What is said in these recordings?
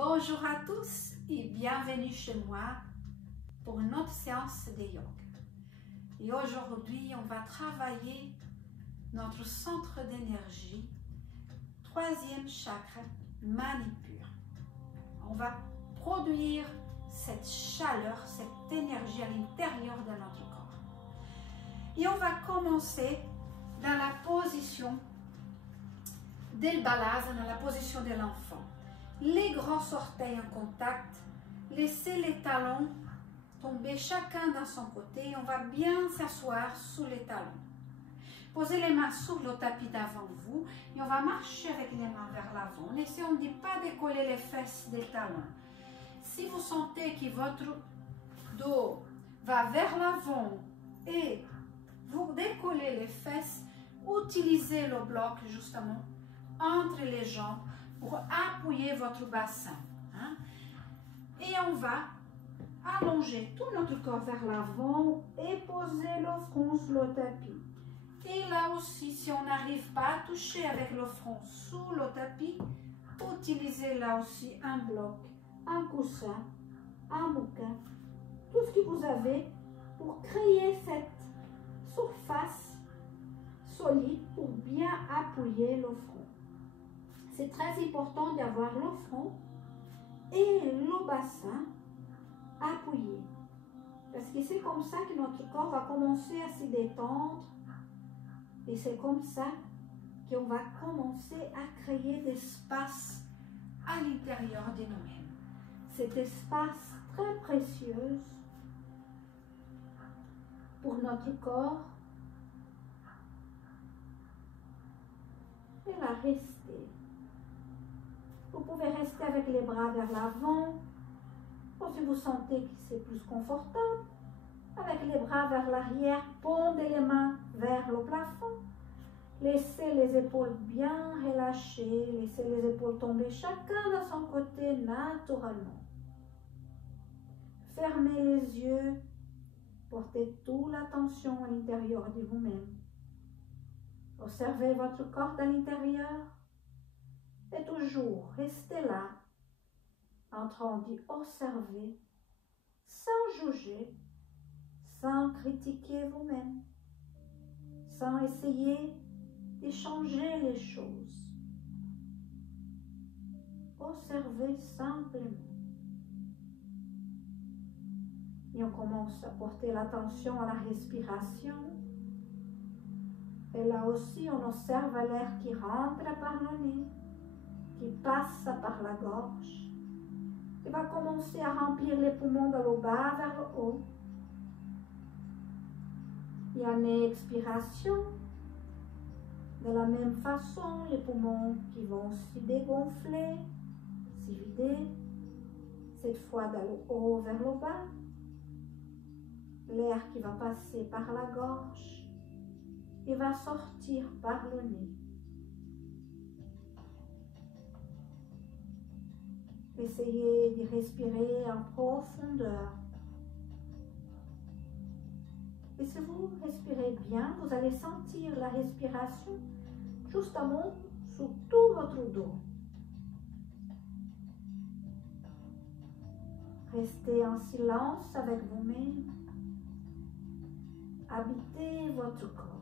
Bonjour à tous et bienvenue chez moi pour une autre séance de yoga. Et aujourd'hui, on va travailler notre centre d'énergie, troisième chakra, Manipura. On va produire cette chaleur, cette énergie à l'intérieur de notre corps. Et on va commencer dans la position del balasa, dans la position de l'enfant. Les grands orteils en contact, laissez les talons tomber chacun dans son côté. On va bien s'asseoir sous les talons. Posez les mains sur le tapis d'avant vous et on va marcher avec les mains vers l'avant. N'essayons pas de coller les fesses des talons. Si vous sentez que votre dos va vers l'avant et vous décollez les fesses, utilisez le bloc justement entre les jambes pour appuyer votre bassin. Et on va allonger tout notre corps vers l'avant et poser le front sur le tapis. Et là aussi, si on n'arrive pas à toucher avec le front sous le tapis, utilisez là aussi un bloc, un coussin, un bouquin, tout ce que vous avez pour créer cette surface solide pour bien appuyer le front. C'est très important d'avoir le front et le bassin appuyés. Parce que c'est comme ça que notre corps va commencer à se détendre. Et c'est comme ça qu'on va commencer à créer des espaces à l'intérieur de nous-mêmes. Cet espace très précieux pour notre corps. Et là, rester. Vous pouvez rester avec les bras vers l'avant, ou si vous sentez que c'est plus confortable, avec les bras vers l'arrière, pondez les mains vers le plafond. Laissez les épaules bien relâchées, laissez les épaules tomber chacun de son côté naturellement. Fermez les yeux, portez toute l'attention à l'intérieur de vous-même. Observez votre corps à l'intérieur. Et toujours restez là, en train d'observer, sans juger, sans critiquer vous-même, sans essayer de changer les choses. Observez simplement. Et on commence à porter l'attention à la respiration. Et là aussi, on observe l'air qui rentre par le nez, qui passe par la gorge, qui va commencer à remplir les poumons de le bas vers le haut. Et en expiration, de la même façon, les poumons qui vont se dégonfler, se vider, cette fois de le haut vers le bas. L'air qui va passer par la gorge et va sortir par le nez. Essayez de respirer en profondeur. Et si vous respirez bien, vous allez sentir la respiration justement sur tout votre dos. Restez en silence avec vous-même. Habitez votre corps.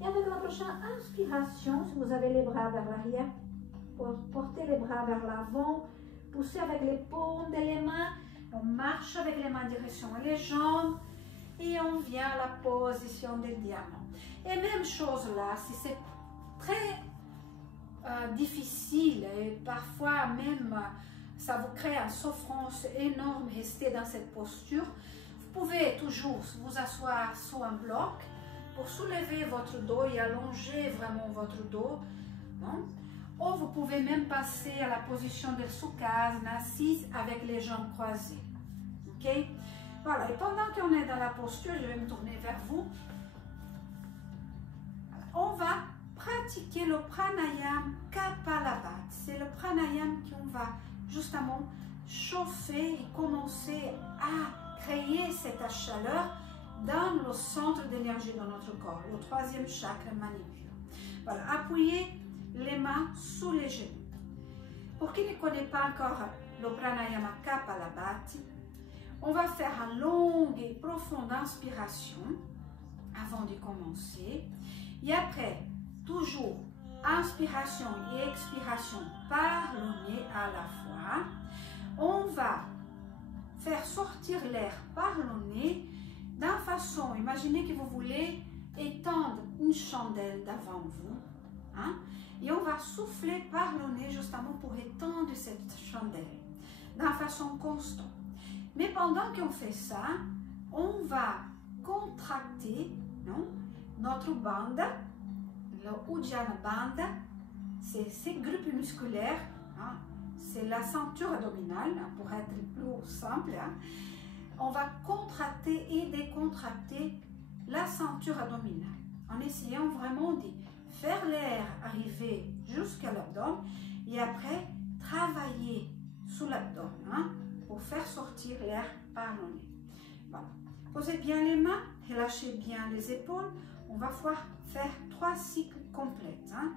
Et avec la prochaine inspiration, si vous avez les bras vers l'arrière, portez les bras vers l'avant, poussez avec les paumes de les mains, on marche avec les mains en direction les jambes et on vient à la position des diamants. Et même chose là, si c'est très difficile et parfois même ça vous crée une souffrance énorme rester dans cette posture, vous pouvez toujours vous asseoir sur un bloc pour soulever votre dos et allonger vraiment votre dos. Non? Ou vous pouvez même passer à la position de Sukhasana, assise avec les jambes croisées. Ok? Voilà, et pendant qu'on est dans la posture, je vais me tourner vers vous. On va pratiquer le pranayama Kapalabhati. C'est le pranayama qu'on va justement chauffer et commencer à créer cette chaleur dans le centre d'énergie de notre corps, le troisième chakra manipure. Voilà, appuyez les mains sous les genoux. Pour qui ne connaît pas encore le pranayama Kapalabhati, on va faire une longue et profonde inspiration avant de commencer. Et après, toujours inspiration et expiration par le nez à la fois. On va faire sortir l'air par le nez d'une façon, imaginez que vous voulez étendre une chandelle devant vous. Hein? Et on va souffler par le nez justement pour étendre cette chandelle d'une façon constante. Mais pendant qu'on fait ça, on va contracter notre bande, le Uddiyana Bandha, c'est ces groupes musculaires, hein, c'est la ceinture abdominale, hein, pour être plus simple. Hein. On va contracter et décontracter la ceinture abdominale en essayant vraiment de faire l'air arriver jusqu'à l'abdomen et après travailler sous l'abdomen hein, pour faire sortir l'air par le nez. Voilà. Posez bien les mains, relâchez bien les épaules. On va faire 3 cycles complets. Hein.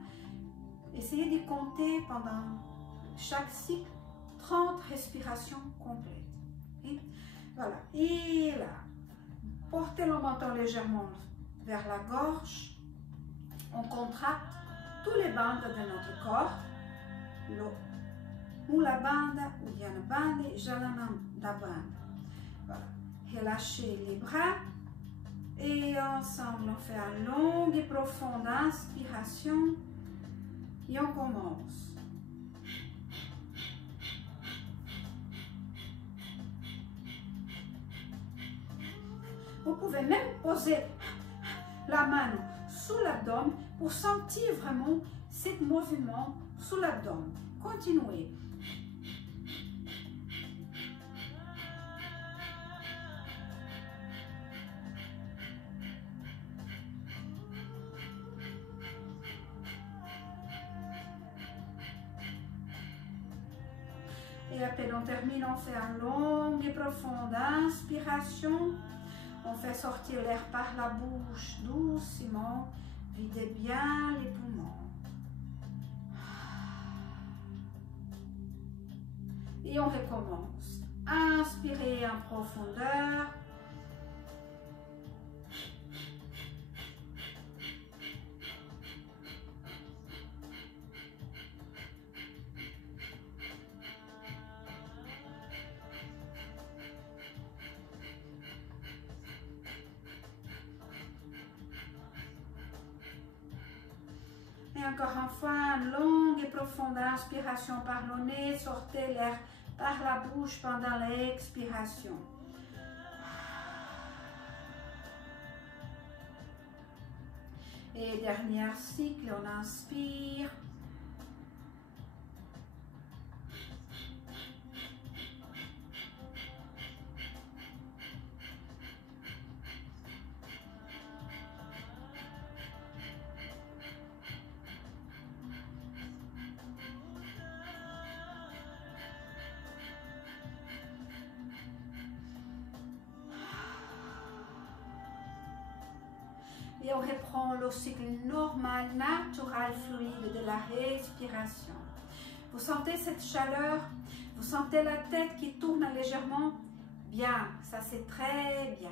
Essayez de compter pendant chaque cycle 30 respirations complètes. Okay? Voilà. Et là, portez le menton légèrement vers la gorge. On contracte tous les bandes de notre corps. Le Mula Bandha, Uddiyana Bandha et Jalananda Bandha. Voilà. Relâchez les bras. Et ensemble, on fait une longue et profonde inspiration. Et on commence. Vous pouvez même poser la main sous l'abdomen pour sentir vraiment ce mouvement sous l'abdomen. Continuez. Et après on termine, on fait une longue et profonde inspiration. On fait sortir l'air par la bouche doucement. Videz bien les poumons. Et on recommence. Inspirez en profondeur. Et encore une fois, une longue et profonde inspiration par le nez. Sortez l'air par la bouche pendant l'expiration. Et dernier cycle, on inspire. Et on reprend le cycle normal, naturel, fluide de la respiration. Vous sentez cette chaleur, vous sentez la tête qui tourne légèrement. Bien, ça c'est très bien.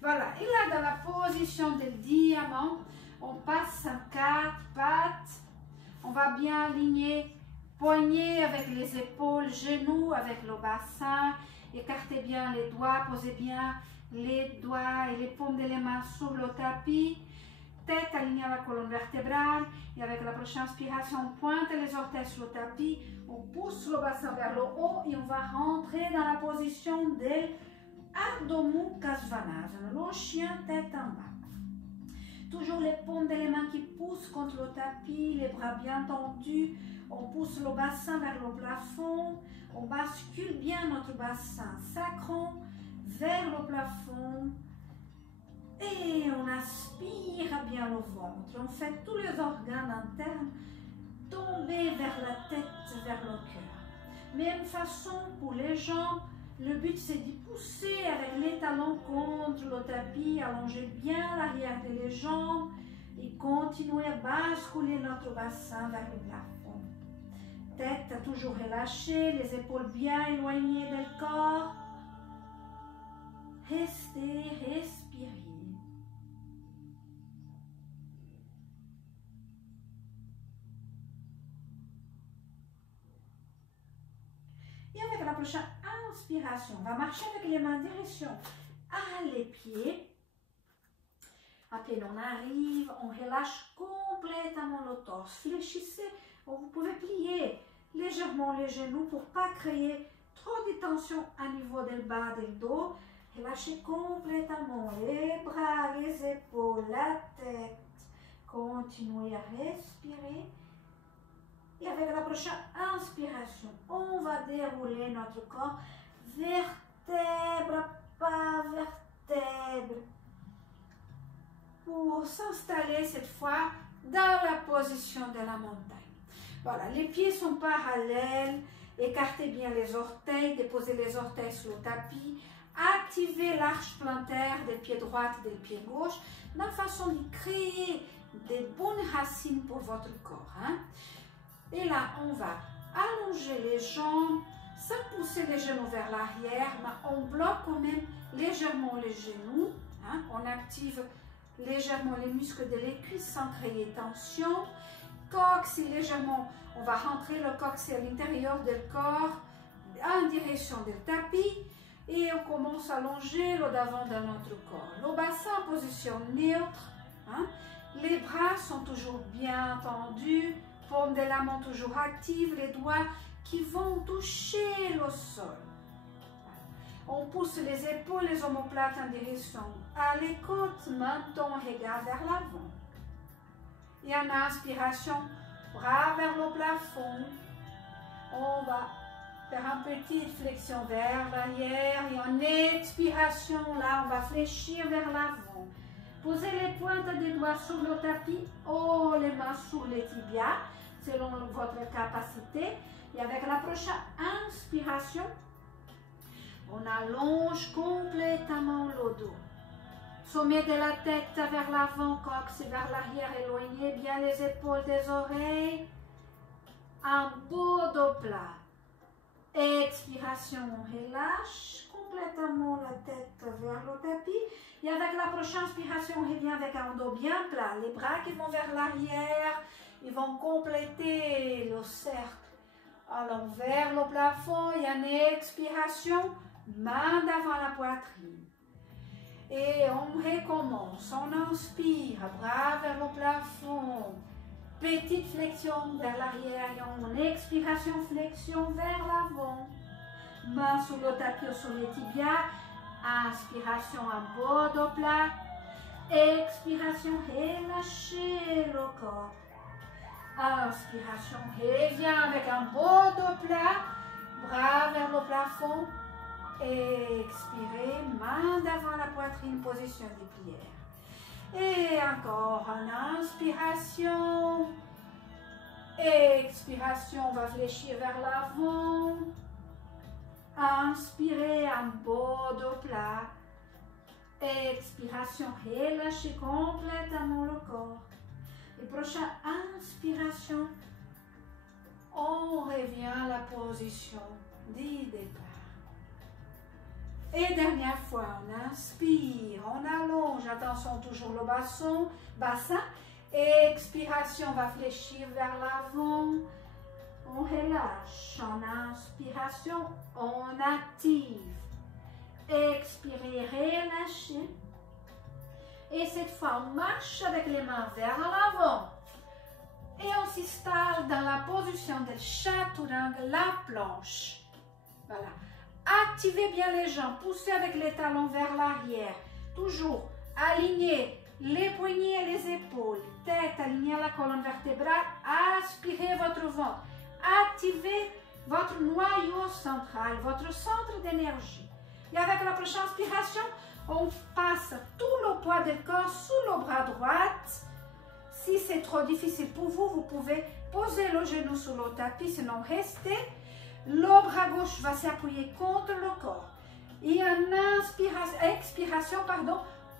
Voilà, et là dans la position du diamant, on passe en 4 pattes. On va bien aligner poignets avec les épaules, genoux avec le bassin. Écartez bien les doigts, posez bien les doigts et les paumes de les mains sur le tapis. Tête alignée à la colonne vertébrale. Et avec la prochaine inspiration, on pointe les orteils sur le tapis. On pousse le bassin vers le haut et on va rentrer dans la position de Ardha Mukha Svanasana, le chien tête en bas. Toujours les paumes des mains qui poussent contre le tapis, les bras bien tendus. On pousse le bassin vers le plafond. On bascule bien notre bassin sacral vers le plafond. Et on aspire bien le ventre. On fait tous les organes internes tomber vers la tête, vers le cœur. Même façon pour les jambes. Le but, c'est de pousser avec les talons contre le tapis, allonger bien l'arrière des jambes et continuer à basculer notre bassin vers le plafond. Tête toujours relâchée, les épaules bien éloignées du corps. Restez, respirez. Et avec la prochaine inspiration, on va marcher avec les mains en direction à les pieds. À peine on arrive, on relâche complètement le torse. Fléchissez, vous pouvez plier légèrement les genoux pour ne pas créer trop de tension à niveau du bas du dos. Relâchez complètement les bras, les épaules, la tête. Continuez à respirer. Et avec la prochaine inspiration, on va dérouler notre corps vertèbre par vertèbre pour s'installer cette fois dans la position de la montagne. Voilà, les pieds sont parallèles, écartez bien les orteils, déposez les orteils sur le tapis, activez l'arche plantaire des pieds droits et des pieds gauches, de façon de créer des bonnes racines pour votre corps. Et là, on va allonger les jambes sans pousser les genoux vers l'arrière, mais on bloque quand même légèrement les genoux. On active légèrement les muscles de les cuisses sans créer tension. Cox, légèrement, on va rentrer le cox à l'intérieur du corps en direction du tapis. Et on commence à allonger le devant de notre corps. Le bassin en position neutre. Les bras sont toujours bien tendus. Paume de la main toujours active, les doigts qui vont toucher le sol. On pousse les épaules, les omoplates en direction à les côtes, menton, regard vers l'avant. Et en inspiration, bras vers le plafond. On va faire une petite flexion vers l'arrière et en expiration, là, on va fléchir vers l'avant. Posez les pointes des doigts sur le tapis ou les mains sur les tibias, selon votre capacité. Et avec la prochaine inspiration, on allonge complètement le dos. Sommet de la tête vers l'avant, cox vers l'arrière, éloignez bien les épaules des oreilles. Un beau dos plat. Expiration, on relâche complètement la tête vers le tapis. Et avec la prochaine inspiration, on revient avec un dos bien plat. Les bras qui vont vers l'arrière, ils vont compléter le cercle. Alors, vers le plafond, et en expiration, main devant la poitrine. Et on recommence. On inspire, bras vers le plafond. Petite flexion vers l'arrière et en expiration, flexion vers l'avant. Main sur le tapis ou sur les tibias. Inspiration, un beau dos plat. Expiration, relâchez le corps. Inspiration, revient avec un beau dos plat. Bras vers le plafond. Expirez, main devant la poitrine, position de prière. Et encore une inspiration. Expiration, on va fléchir vers l'avant. Inspirez, un beau dos plat. Expiration, relâchez complètement le corps. Et prochaine inspiration, on revient à la position du départ. Et dernière fois, on inspire, on allonge, attention toujours le bassin. Expiration, on va fléchir vers l'avant. On relâche, en inspiration, on active. Expirez, relâchez. Et cette fois, on marche avec les mains vers l'avant. Et on s'installe dans la position de chaturanga, la planche. Voilà. Activez bien les jambes, poussez avec les talons vers l'arrière. Toujours alignez les poignets et les épaules. Tête alignée à la colonne vertébrale. Aspirez votre ventre. Activez votre noyau central, votre centre d'énergie. Et avec la prochaine inspiration, on passe tout le poids du corps sous le bras droit. Si c'est trop difficile pour vous, vous pouvez poser le genou sur le tapis, sinon restez. Le bras gauche va s'appuyer contre le corps. Et en expiration,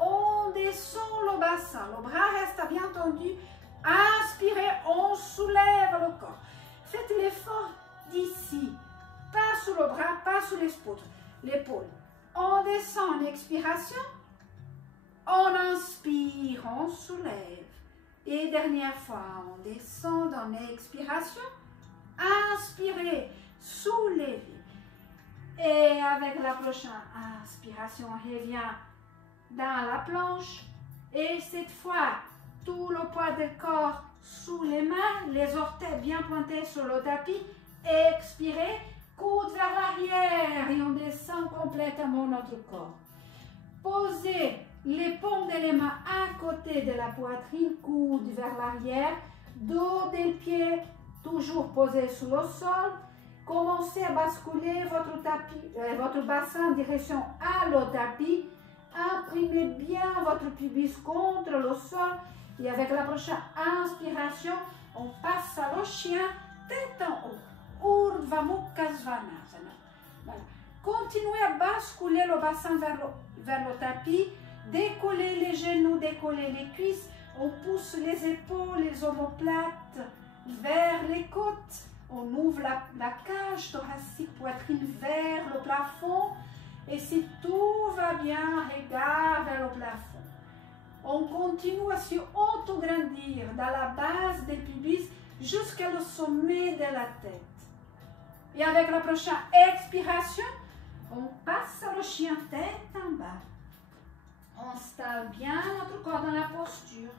on descend le bassin. Le bras reste bien tendu. Inspirez, on soulève le corps. Faites l'effort d'ici. Pas sous le bras, pas sous l'épaule. On descend en expiration. On inspire, on soulève. Et dernière fois, on descend en expiration. Inspirez, soulevez. Et avec la prochaine inspiration, on revient dans la planche. Et cette fois, tout le poids du corps sous les mains, les orteils bien pointés sur le tapis. Expirez, coude vers l'arrière et on descend complètement notre corps. Posez les paumes des mains à côté de la poitrine, coude vers l'arrière, dos des pieds toujours posé sur le sol. Commencez à basculer votre bassin en direction à le tapis. Imprimez bien votre pubis contre le sol. Et avec la prochaine inspiration, on passe à le chien, tête en haut. Urdhva Mukha Svanasana. Voilà. Continuez à basculer le bassin vers le tapis. Décollez les genoux, décollez les cuisses. On pousse les épaules, les omoplates vers les côtes. On ouvre la cage thoracique, poitrine vers le plafond. Et si tout va bien, regard vers le plafond. On continue à se auto-grandir dans la base des pubis jusqu'au sommet de la tête. Et avec la prochaine expiration, on passe le chien tête en bas. On installe bien notre corps dans la posture.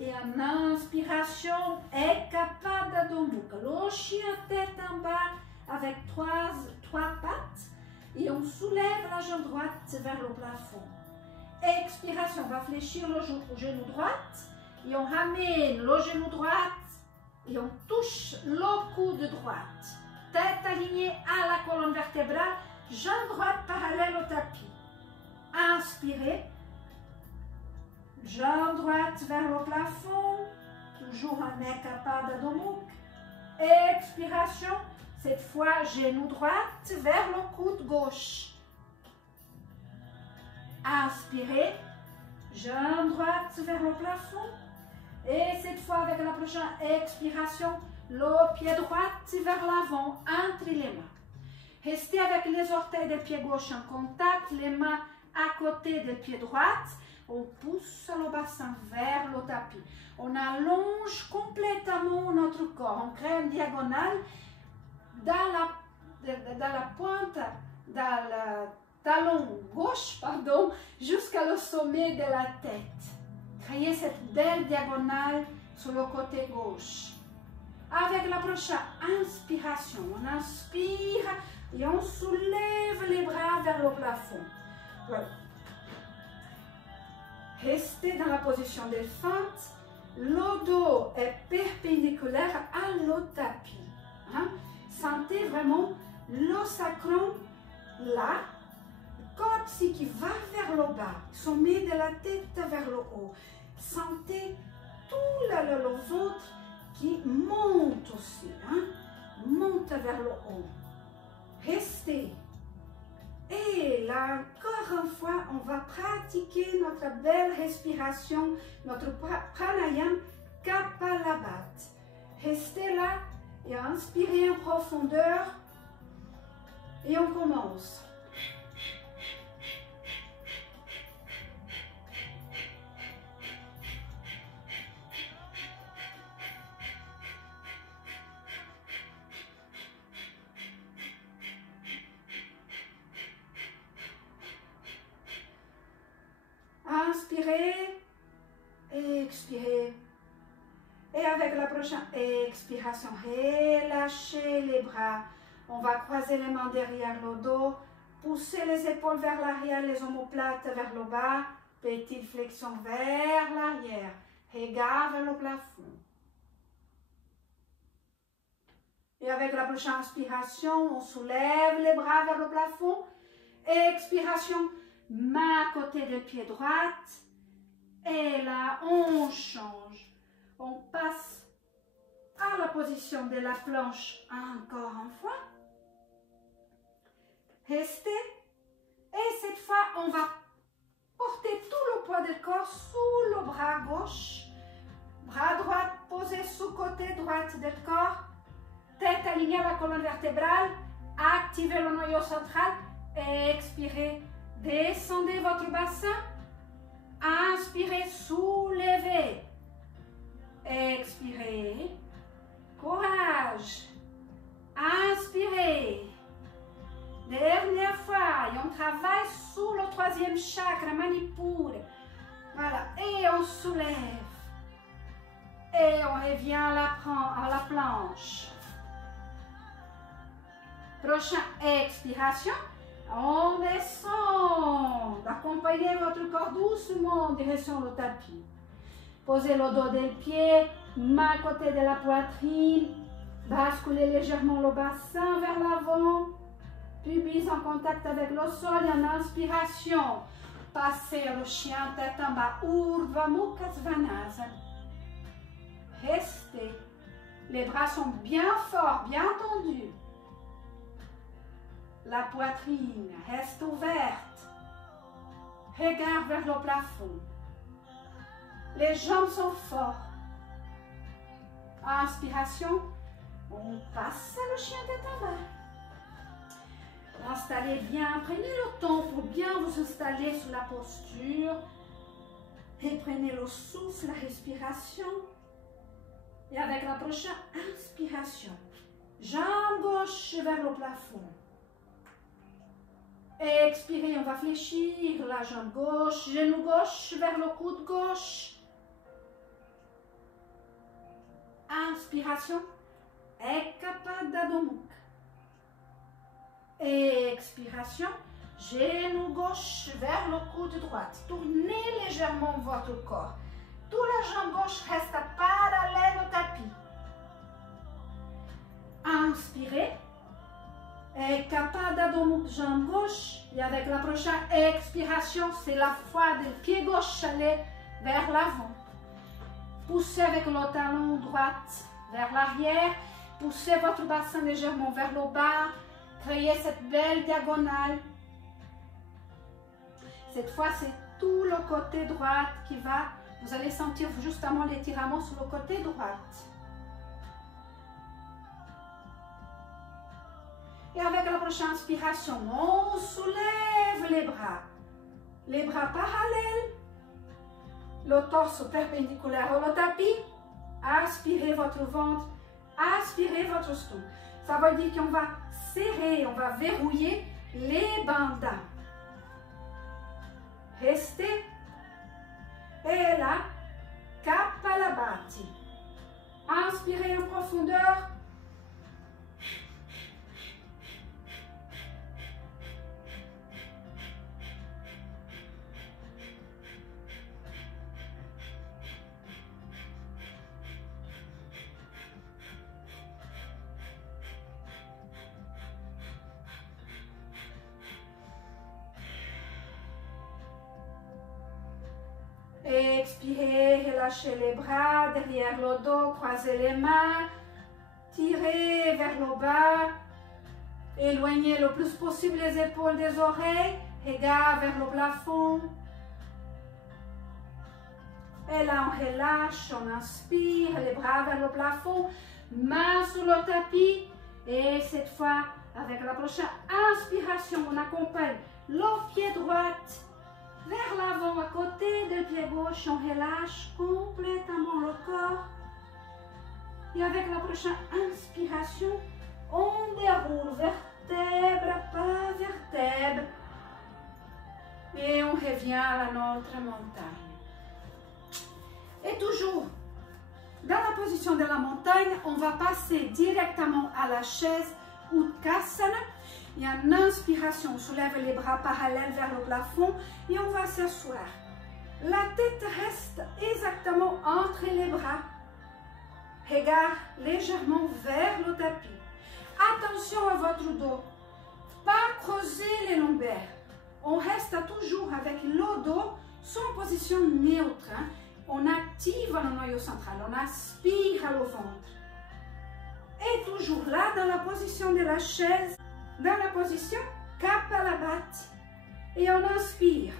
Et en inspiration, Ekapada Adho Mukha. Le chien tête en bas avec trois pattes. Et on soulève la jambe droite vers le plafond. Expiration, on va fléchir le genou droit. Et on ramène le genou droit. Et on touche le coude droite. Tête alignée à la colonne vertébrale. Jambe droite parallèle au tapis. Inspirez. Jambe droite vers le plafond. Toujours en Ekapada Adho Mukha. Expiration. Cette fois, genou droit vers le coude gauche. Inspirez. Jambe droite vers le plafond. Et cette fois, avec la prochaine expiration, le pied droit vers l'avant, entre les mains. Restez avec les orteils du pied gauche en contact, les mains à côté du pied droit. On pousse le bassin vers le tapis. On allonge complètement notre corps. On crée une diagonale dans la pointe, dans le talon gauche, jusqu'au sommet de la tête. Créez cette belle diagonale sur le côté gauche. Avec la prochaine inspiration, on inspire et on soulève les bras vers le plafond. Voilà. Restez dans la position d'éléphante. Le dos est perpendiculaire à le tapis. Sentez vraiment le sacrum là, coccyx qui va vers le bas, sommet de la tête vers le haut. Sentez tout le ventre qui monte aussi, monte vers le haut. Restez. Et là, encore une fois, on va pratiquer notre belle respiration, notre pranayama Kapalabhati. Restez là et inspirez en profondeur. Et on commence. Inspirez et expirez. Et avec la prochaine expiration, relâchez les bras. On va croiser les mains derrière le dos, pousser les épaules vers l'arrière, les omoplates vers le bas, petite flexion vers l'arrière, regard vers le plafond. Et avec la prochaine inspiration, on soulève les bras vers le plafond. Expiration, main à côté du pied droit. Et là, on change. On passe à la position position de la planche encore une fois. Restez. Et cette fois, on va porter tout le poids du corps sous le bras gauche. Bras droit posé sous côté droit du corps. Tête alignée à la colonne vertébrale. Activez le noyau central. Expirez. Descendez votre bassin. Inspirez, soulevez. Expirez. Courage. Inspirez. Dernière fois. Et on travaille sous le troisième chakra, Manipura. Voilà. Et on soulève. Et on revient à la planche. Prochaine expiration. On descend. Accompagnez votre corps doucement en direction du tapis. Posez le dos des pieds, main à côté de la poitrine. Basculez légèrement le bassin vers l'avant. Pubis en contact avec le sol et en inspiration. Passez le chien tête en bas. Urdhva Mukha Svanasana. Restez. Les bras sont bien forts, bien tendus. La poitrine reste ouverte. Regard vers le plafond. Les jambes sont fortes. Inspiration. On passe le chien tête en bas. Installez bien. Prenez le temps pour bien vous installer sur la posture. Reprenez le souffle, la respiration. Et avec la prochaine inspiration, jambe gauche vers le plafond. Expirez, on va fléchir la jambe gauche, genou gauche vers le coude gauche. Inspiration, Eka Adho Mukha. Expiration, genou gauche vers le coude droit. Tournez légèrement votre corps. Toute la jambe gauche reste parallèle au tapis. Inspirez. Eka Adho Mukha, jambe gauche. Et avec la prochaine expiration, c'est la fois du pied gauche aller vers l'avant. Poussez avec le talon droit vers l'arrière. Poussez votre bassin légèrement vers le bas. Créez cette belle diagonale. Cette fois, c'est tout le côté droit qui va. Vous allez sentir justement l'étirement sur le côté droit. Et avec la prochaine inspiration, on soulève les bras. Les bras parallèles. Le torse perpendiculaire au tapis. Aspirez votre ventre. Aspirez votre stômac. Ça veut dire qu'on va serrer, on va verrouiller les bandas. Restez. Et là, Kapalabhati. Inspirez en profondeur. Expirez, relâchez les bras derrière le dos, croisez les mains, tirez vers le bas, éloignez le plus possible les épaules des oreilles, regard vers le plafond. Et là, on relâche, on inspire, les bras vers le plafond, main sur le tapis. Et cette fois, avec la prochaine inspiration, on accompagne le pied droit vers l'avant, à côté du pied gauche, on relâche complètement le corps. Et avec la prochaine inspiration, on déroule vertèbre par vertèbre. Et on revient à notre montagne. Et toujours, dans la position de la montagne, on va passer directement à la chaise Utkatasana. Et en inspiration, on soulève les bras parallèles vers le plafond et on va s'asseoir. La tête reste exactement entre les bras. Regard légèrement vers le tapis. Attention à votre dos. Pas creuser les lombaires. On reste toujours avec le dos en position neutre. On active le noyau central. On aspire le ventre. Et toujours là, dans la position de la chaise, dans la position Kapalabhati. Et on inspire.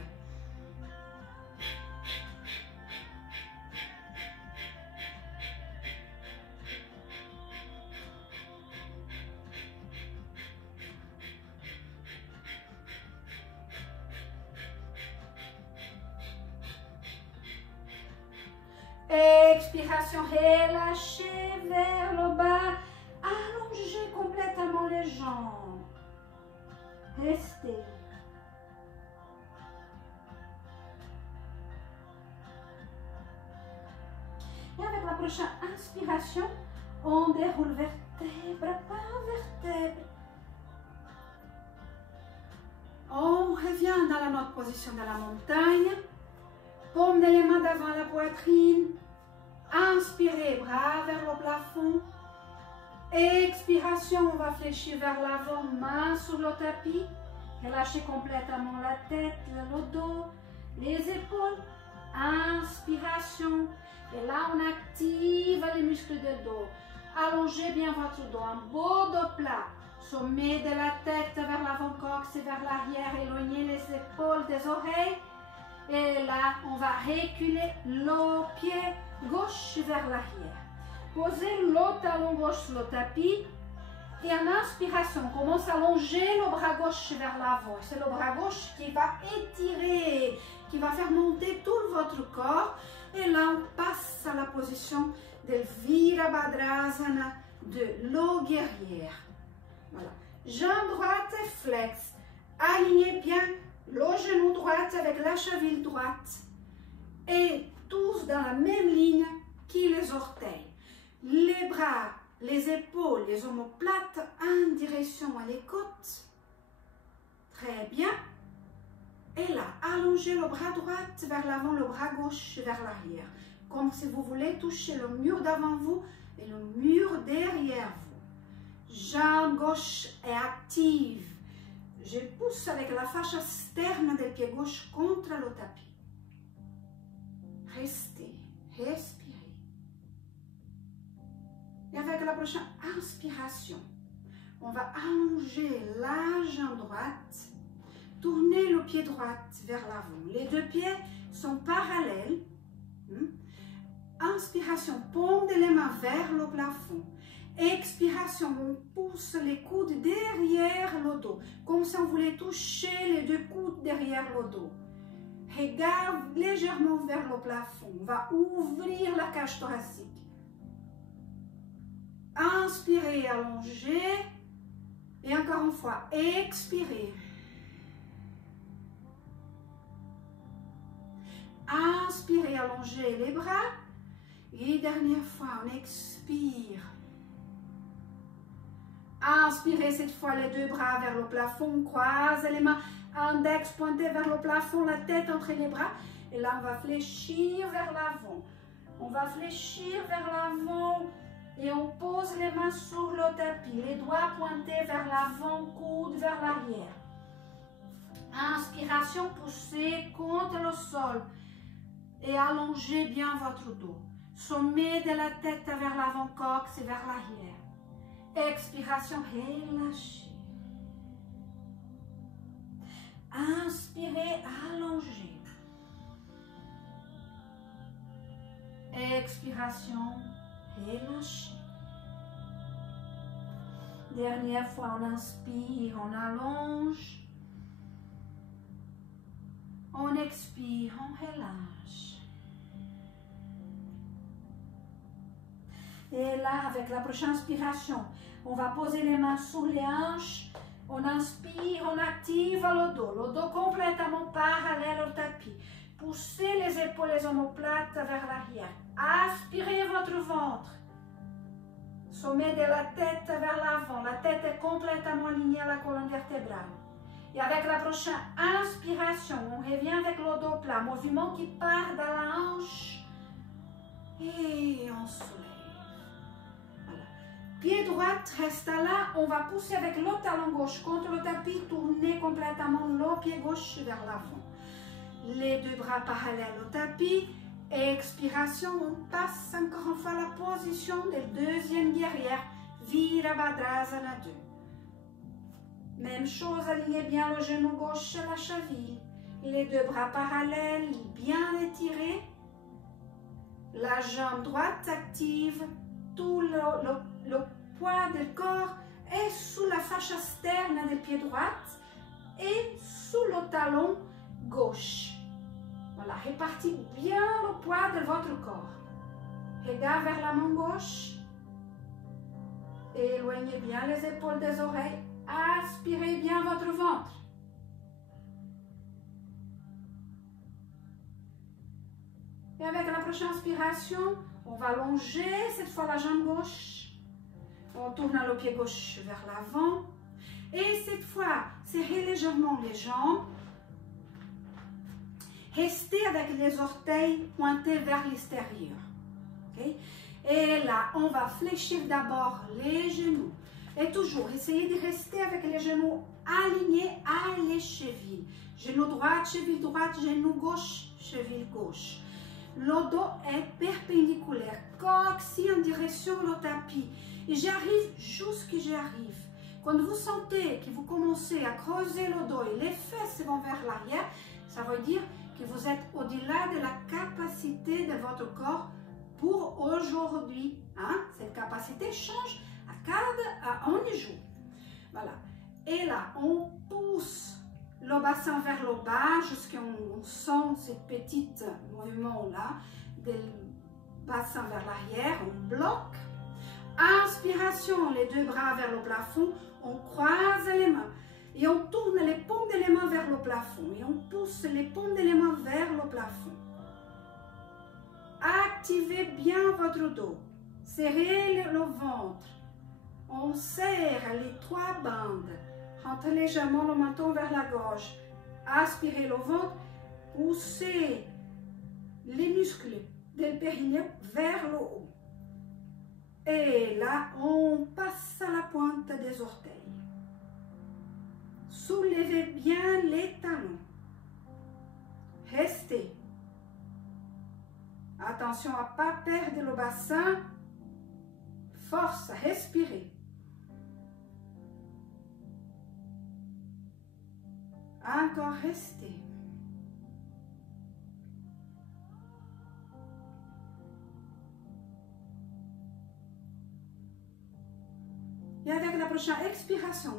Expiration, relâchez vers le bas. Allongez complètement les jambes. Restez. Et avec la prochaine inspiration, on déroule vertèbre par vertèbre. On revient dans notre position de la montagne. Paume les mains devant la poitrine. Inspirez, bras vers le plafond. Expiration, on va fléchir vers l'avant, main sur le tapis. Relâchez complètement la tête, le dos, les épaules. Inspiration. Et là, on active les muscles du dos. Allongez bien votre dos, un beau dos plat. Sommet de la tête vers l'avant-coxe et vers l'arrière. Éloignez les épaules des oreilles. Et là, on va reculer le pied gauche vers l'arrière. Posez le talon gauche sur le tapis. Et en inspiration, on commence à allonger le bras gauche vers l'avant. C'est le bras gauche qui va étirer, qui va faire monter tout votre corps. Et là, on passe à la position de Virabhadrasana, de l'eau guerrière. Voilà. Jambe droite flex. Alignez bien le genou droit avec la cheville droite. Et tous dans la même ligne que les orteils. Les bras, les épaules, les omoplates en direction à les côtes. Très bien. Et là, allongez le bras droit vers l'avant, le bras gauche vers l'arrière. Comme si vous voulez toucher le mur devant vous et le mur derrière vous. Jambe gauche est active. Je pousse avec la fascia externe du pied gauche contre le tapis. Restez, respirez. Et avec la prochaine inspiration, on va allonger la jambe droite. Tournez le pied droit vers l'avant. Les deux pieds sont parallèles. Inspiration, paume les mains vers le plafond. Expiration, on pousse les coudes derrière le dos. Comme si on voulait toucher les deux coudes derrière le dos. Regarde légèrement vers le plafond. On va ouvrir la cage thoracique. Inspirez, allongez. Et encore une fois, expirez. Inspirez, allongez les bras. Et dernière fois, on expire. Inspirez cette fois les deux bras vers le plafond. Croisez les mains. Index pointé vers le plafond, la tête entre les bras. Et là, on va fléchir vers l'avant. On va fléchir vers l'avant. Et on pose les mains sur le tapis. Les doigts pointés vers l'avant, coude vers l'arrière. Inspiration, poussez contre le sol. Et allongez bien votre dos. Sommet de la tête vers l'avant-coxe et vers l'arrière. Expiration, relâchez. Inspirez, allongez. Expiration, relâchez. Dernière fois, on inspire, on allonge. On expire, on relâche. Et là, avec la prochaine inspiration, on va poser les mains sur les hanches. On inspire, on active le dos complètement parallèle au tapis. Poussez les épaules, les omoplates vers l'arrière. Aspirez votre ventre. Sommet de la tête vers l'avant. La tête est complètement alignée à la colonne vertébrale. Et avec la prochaine inspiration, on revient avec le dos plat. Mouvement qui part de la hanche. Et on soulève. Voilà. Pied droit reste là. On va pousser avec le talon gauche contre le tapis. Tourner complètement le pied gauche vers l'avant. Les deux bras parallèles au tapis. Expiration, on passe encore une fois à la position de deuxième guerrière. Virabhadrasana 2. Même chose, alignez bien le genou gauche à la cheville. Les deux bras parallèles, bien étirés. La jambe droite active. Tout le poids du corps est sous la fascia externe du pied droit et sous le talon gauche. Voilà, répartissez bien le poids de votre corps. Regard vers la main gauche. Éloignez bien les épaules des oreilles. Aspirez bien votre ventre. Et avec la prochaine inspiration, on va longer cette fois la jambe gauche. On tourne le pied gauche vers l'avant. Et cette fois, serrez légèrement les jambes. Restez avec les orteils pointés vers l'extérieur. Okay? Et là, on va fléchir d'abord les genoux. Et toujours, essayez de rester avec les genoux alignés à les chevilles. Genou droit, cheville droite, genou gauche, cheville gauche. Le dos est perpendiculaire, coccyx en direction le tapis. Et j'arrive jusqu'où j'arrive. Quand vous sentez que vous commencez à creuser le dos et les fesses vont vers l'arrière, ça veut dire que vous êtes au-delà de la capacité de votre corps pour aujourd'hui. Hein? Cette capacité change à un jour. Voilà. Et là, on pousse le bassin vers le bas jusqu'à on sent ce petit mouvement-là du bassin vers l'arrière. On bloque. Inspiration, les deux bras vers le plafond. On croise les mains. Et on tourne les paumes des mains vers le plafond. Et on pousse les paumes des mains vers le plafond. Activez bien votre dos. Serrez le ventre. On serre les trois bandes. Rentrez légèrement le menton vers la gorge. Aspirez le ventre. Poussez les muscles du périnée vers le haut. Et là, on passe à la pointe des orteils. Soulevez bien les talons. Restez. Attention à ne pas perdre le bassin. Force, respirez. Encore restez. Et avec la prochaine expiration,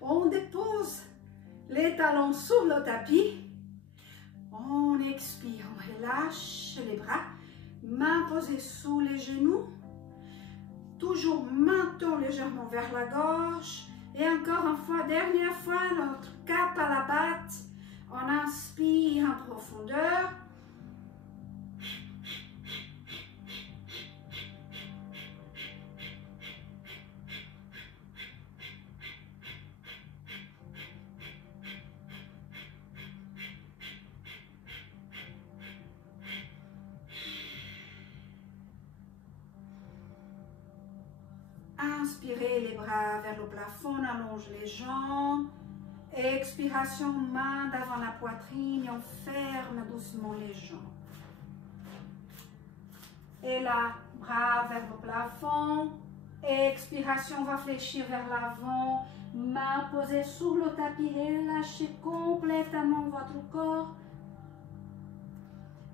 on dépose les talons sur le tapis. On expire, on relâche les bras. Main posée sous les genoux. Toujours menton légèrement vers la gorge. Et encore une fois, dernière fois, notre cap à la batte. On inspire en profondeur. Inspirez les bras vers le plafond, on allonge les jambes. Expiration, main devant la poitrine et on ferme doucement les jambes. Et là, bras vers le plafond. Expiration, on va fléchir vers l'avant. Main posée sur le tapis, relâchez complètement votre corps.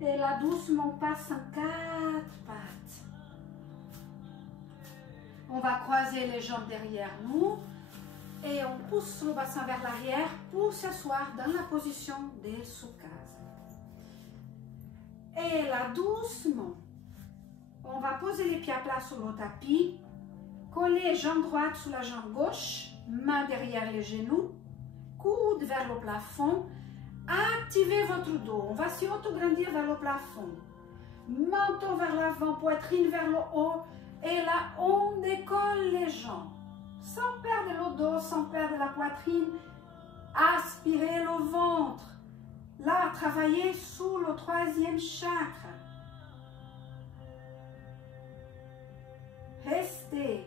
Et là, doucement, on passe en 4 pattes. On va croiser les jambes derrière nous et on pousse le bassin vers l'arrière pour s'asseoir dans la position des soukases. Et là, doucement, on va poser les pieds à plat sur le tapis, coller jambe droite sur la jambe gauche, main derrière les genoux, coude vers le plafond. Activez votre dos. On va s'y auto-grandir vers le plafond. Menton vers l'avant, poitrine vers le haut. Et là, on décolle les jambes, sans perdre le dos, sans perdre la poitrine. Aspirez le ventre. Là, travaillez sous le 3e chakra. Restez.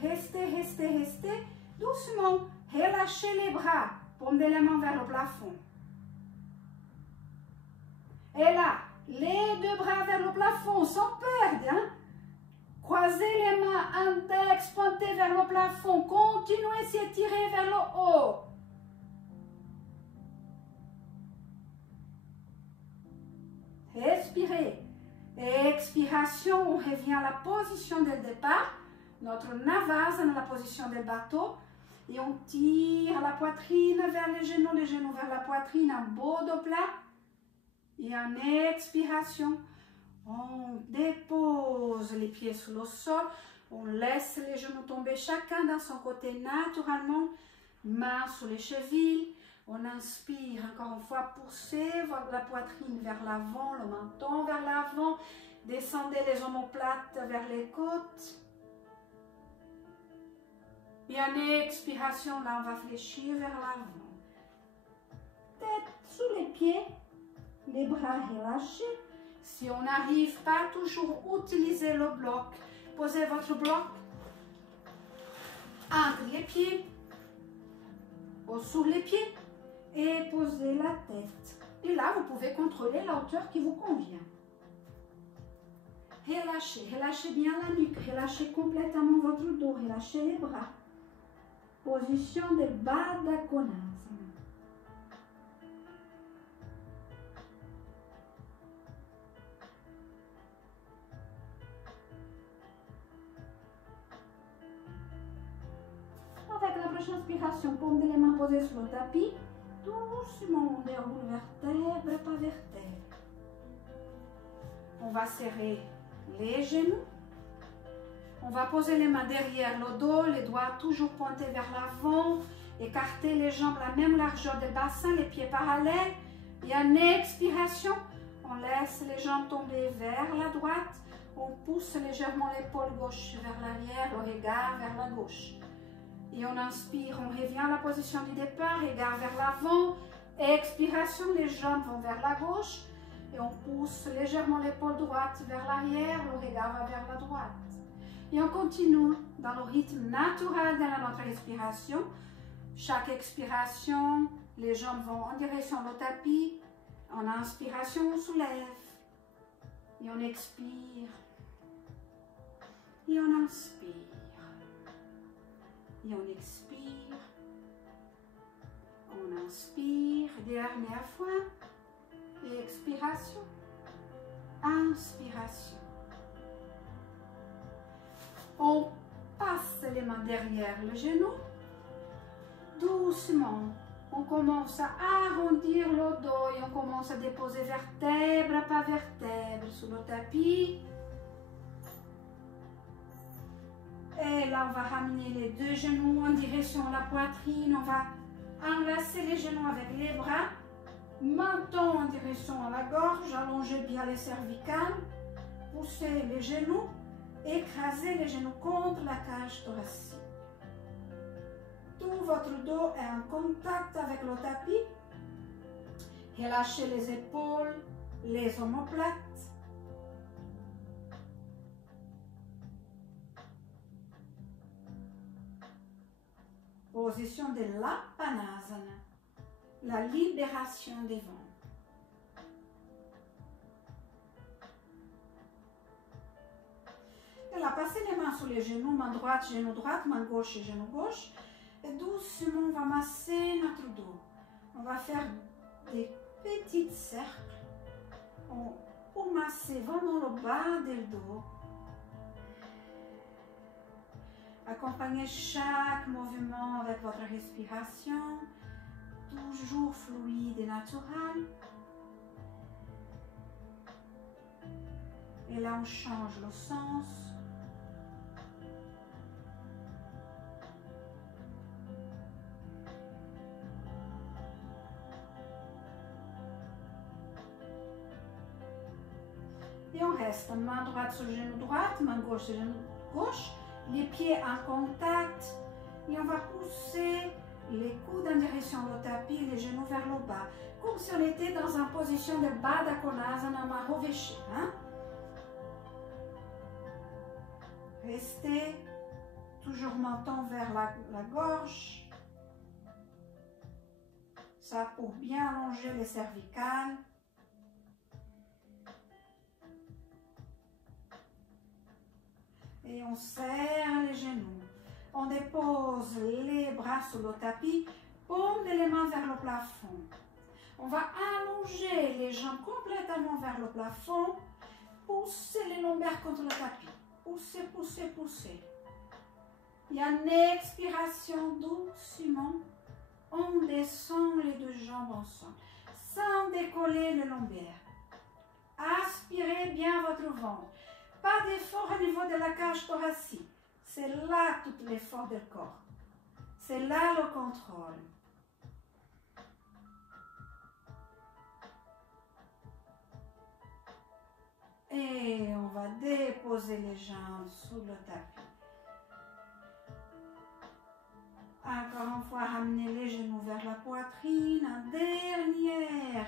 Restez, restez, restez. Doucement, relâchez les bras. Paume des mains vers le plafond. Et là, les deux bras vers le plafond, sans perdre. Hein? Croisez les mains, index pointé vers le plafond. Continuez à s'étirer vers le haut. Respirez. Expiration, on revient à la position de départ. Notre navasana, la position du bateau. Et on tire la poitrine vers les genoux vers la poitrine, un beau dos plat. Et en expiration, on dépose les pieds sur le sol. On laisse les genoux tomber chacun dans son côté naturellement. Mains sur les chevilles. On inspire encore une fois, poussez la poitrine vers l'avant, le menton vers l'avant. Descendez les omoplates vers les côtes. Et en expiration, là, on va fléchir vers l'avant. Tête sous les pieds, les bras relâchés. Si on n'arrive pas, toujours utiliser le bloc. Posez votre bloc entre les pieds, ou sur les pieds, et posez la tête. Et là, vous pouvez contrôler la hauteur qui vous convient. Relâchez, relâchez bien la nuque, relâchez complètement votre dos, relâchez les bras. Position de Baddha Konasana. Avec la prochaine inspiration, paume de les mains posées sur le tapis, doucement on déroule vertèbre par vertèbre. On va serrer les genoux. On va poser les mains derrière le dos, les doigts toujours pointés vers l'avant. Écarter les jambes la même largeur du bassin, les pieds parallèles. Et en expiration, on laisse les jambes tomber vers la droite. On pousse légèrement l'épaule gauche vers l'arrière, le regard vers la gauche. Et on inspire, on revient à la position du départ, regard vers l'avant. Expiration, les jambes vont vers la gauche. Et on pousse légèrement l'épaule droite vers l'arrière, le regard va vers la droite. Et on continue dans le rythme naturel de notre respiration. Chaque expiration, les jambes vont en direction du tapis. En inspiration, on soulève. Et on expire. Et on inspire. Et on expire. On inspire. Dernière fois. Et expiration. Inspiration. On passe les mains derrière le genou. Doucement, on commence à arrondir le dos et on commence à déposer vertèbre par vertèbre sur le tapis. Et là, on va ramener les deux genoux en direction de la poitrine. On va enlacer les genoux avec les bras. Menton en direction à la gorge. Allongez bien les cervicales. Poussez les genoux. Écrasez les genoux contre la cage thoracique. Tout votre dos est en contact avec le tapis. Relâchez les épaules, les omoplates. Position de l'Apanasana, la libération des vents. Et là, passez les mains sur les genoux, main droite, main gauche et genou gauche. Et doucement, on va masser notre dos. On va faire des petits cercles pour masser vraiment le bas du dos. Accompagnez chaque mouvement avec votre respiration, toujours fluide et naturel. Et là, on change le sens. Et on reste main droite sur le genou droite, main gauche sur le genou gauche, les pieds en contact. Et on va pousser les coudes en direction du tapis, les genoux vers le bas. Comme si on était dans une position de Baddha Konasana, Mahavishya. Restez toujours menton vers la gorge. Ça pour bien allonger les cervicales. On serre les genoux. On dépose les bras sur le tapis. Paume les mains vers le plafond. On va allonger les jambes complètement vers le plafond. Poussez les lombaires contre le tapis. Poussez, poussez, poussez. Il y a une expiration doucement. On descend les deux jambes ensemble, sans décoller le lombaire. Aspirez bien votre ventre. Pas d'effort au niveau de la cage thoracique. C'est là tout l'effort du corps. C'est là le contrôle. Et on va déposer les jambes sous le tapis. Encore une fois, ramenez les genoux vers la poitrine. En dernière.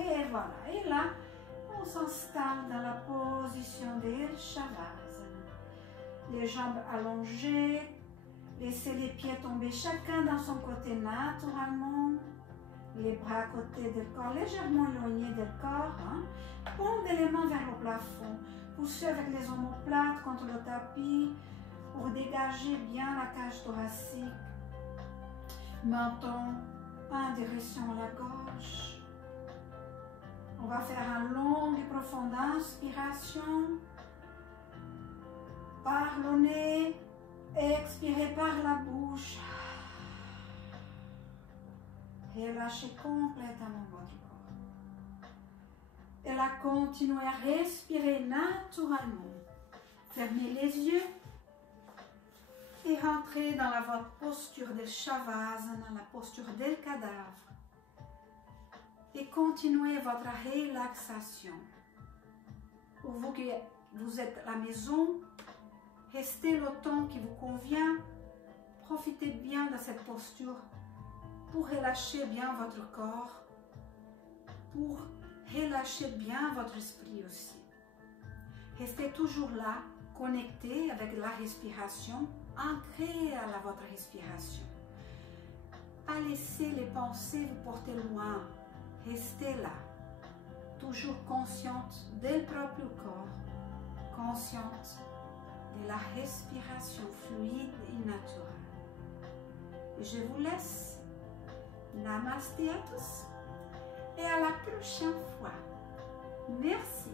Et voilà. Et là, on s'installe dans la position de Shavasana. Les jambes allongées. Laissez les pieds tomber chacun dans son côté naturellement. Les bras à côté du corps, légèrement éloignés du corps. Pondez les mains vers le plafond. Poussez avec les omoplates contre le tapis pour dégager bien la cage thoracique. Menton en direction à la gauche. On va faire une longue et profonde inspiration par le nez. Expirez par la bouche. Relâchez complètement votre corps. Et là, continuez à respirer naturellement. Fermez les yeux et rentrez dans votre posture de Shavasana, la posture du cadavre. Et continuez votre relaxation. Pour vous que vous êtes à la maison, restez le temps qui vous convient. Profitez bien de cette posture pour relâcher bien votre corps, pour relâcher bien votre esprit aussi. Restez toujours là, connecté avec la respiration, ancré à votre respiration. Pas laisser les pensées vous porter loin. Restez là, toujours consciente du propre corps, consciente de la respiration fluide et naturelle. Et je vous laisse. Namasté à tous et à la prochaine fois. Merci.